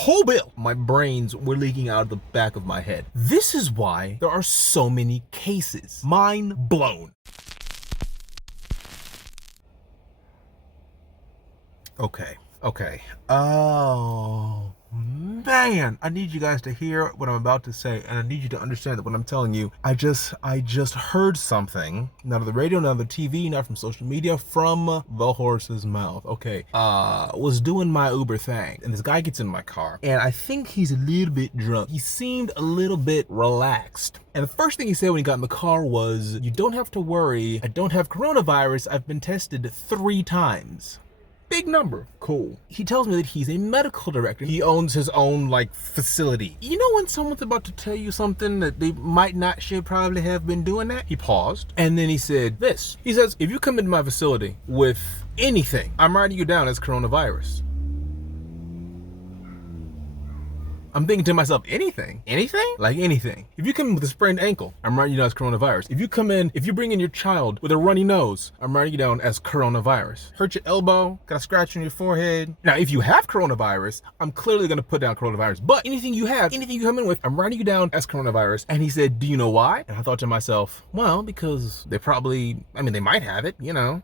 Whole bill. My brains were leaking out of the back of my head. This is why there are so many cases. Mind blown. Okay. Oh, man. I need you guys to hear what I'm about to say, and I need you to understand that what I'm telling you, I just heard something, not on the radio, not on the TV, not from social media, from the horse's mouth. Okay. Was doing my Uber thing, and this guy gets in my car, and I think he's a little bit drunk. He seemed a little bit relaxed. And the first thing he said when he got in the car was, "You don't have to worry. I don't have coronavirus. I've been tested 3 times." Big number. Cool. He tells me that he's a medical director. He owns his own, facility. You know when someone's about to tell you something that they should probably have been doing that? He paused, and then he said this. He says, "If you come into my facility with anything, I'm writing you down as coronavirus." I'm thinking to myself, anything? Anything? Like anything. If you come in with a sprained ankle, I'm writing you down as coronavirus. If you bring in your child with a runny nose, I'm writing you down as coronavirus. Hurt your elbow, got a scratch on your forehead. Now, if you have coronavirus, I'm clearly gonna put down coronavirus. But anything you come in with, I'm writing you down as coronavirus. And he said, "Do you know why?" And I thought to myself, well, because they might have it,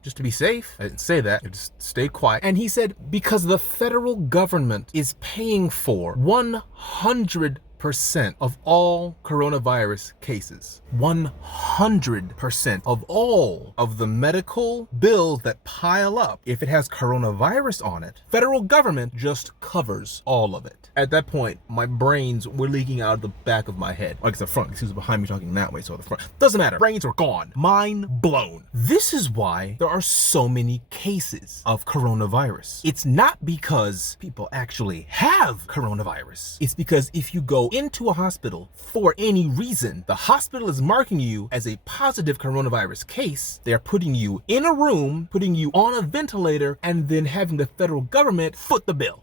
just to be safe. I didn't say that, I just stayed quiet. And he said, because the federal government is paying for 100% of all coronavirus cases. 100% of all of the medical bills that pile up, if it has coronavirus on it, federal government just covers all of it. At that point, my brains were leaking out of the back of my head. Like it's the front, because he was behind me talking that way, so the front. Doesn't matter. Brains were gone. Mind blown. This is why there are so many cases of coronavirus. It's not because people actually have coronavirus. It's because if you go into a hospital for any reason, the hospital is marking you as a positive coronavirus case. They're putting you in a room, putting you on a ventilator, and then having the federal government foot the bill.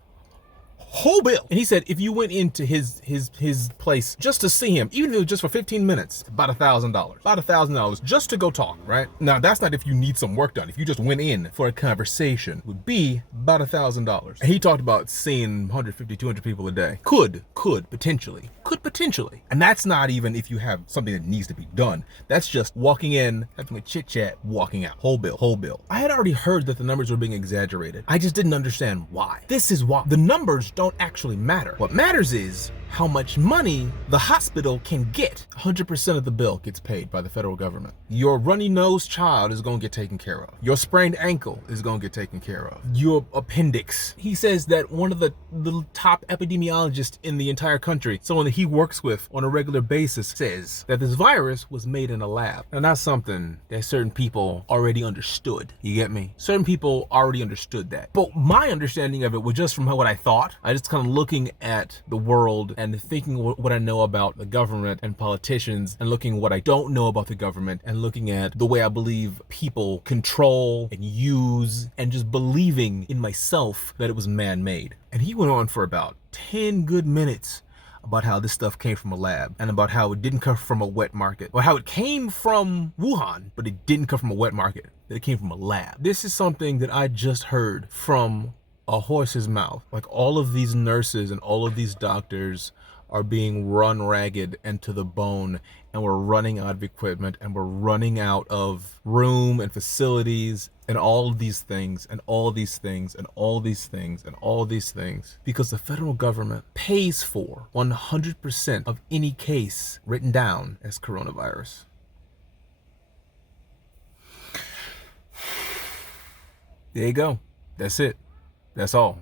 Whole bill. And he said if you went into his place just to see him, even if it was just for 15 minutes, about $1,000. About $1,000 just to go talk, right? Now, that's not if you need some work done. If you just went in for a conversation, would be about $1,000. And he talked about seeing 150, 200 people a day. Could potentially. And that's not even if you have something that needs to be done. That's just walking in, having a chit chat, walking out. Whole bill. I had already heard that the numbers were being exaggerated. I just didn't understand why. This is why. The numbers don't actually matter. What matters is how much money the hospital can get. 100% of the bill gets paid by the federal government. Your runny nosed child is going to get taken care of. Your sprained ankle is going to get taken care of. Your appendix. He says that one of the top epidemiologists in the entire country, someone that he works with on a regular basis, says that this virus was made in a lab. And that's something that certain people already understood. You get me? Certain people already understood that. But my understanding of it was just from what I thought. I just kind of looking at the world and thinking what I know about the government and politicians, and looking what I don't know about the government, and looking at the way I believe people control and use, and just believing in myself that it was man-made. And he went on for about 10 good minutes about how this stuff came from a lab, and about how it didn't come from a wet market, or how it came from Wuhan, but it didn't come from a wet market, that it came from a lab. This is something that I just heard from a horse's mouth. Like, all of these nurses and all of these doctors are being run ragged and to the bone, and we're running out of equipment, and we're running out of room and facilities, and all of these things, and all of these things, and all of these things, and all of these things, because the federal government pays for 100% of any case written down as coronavirus. There you go. That's it. That's all.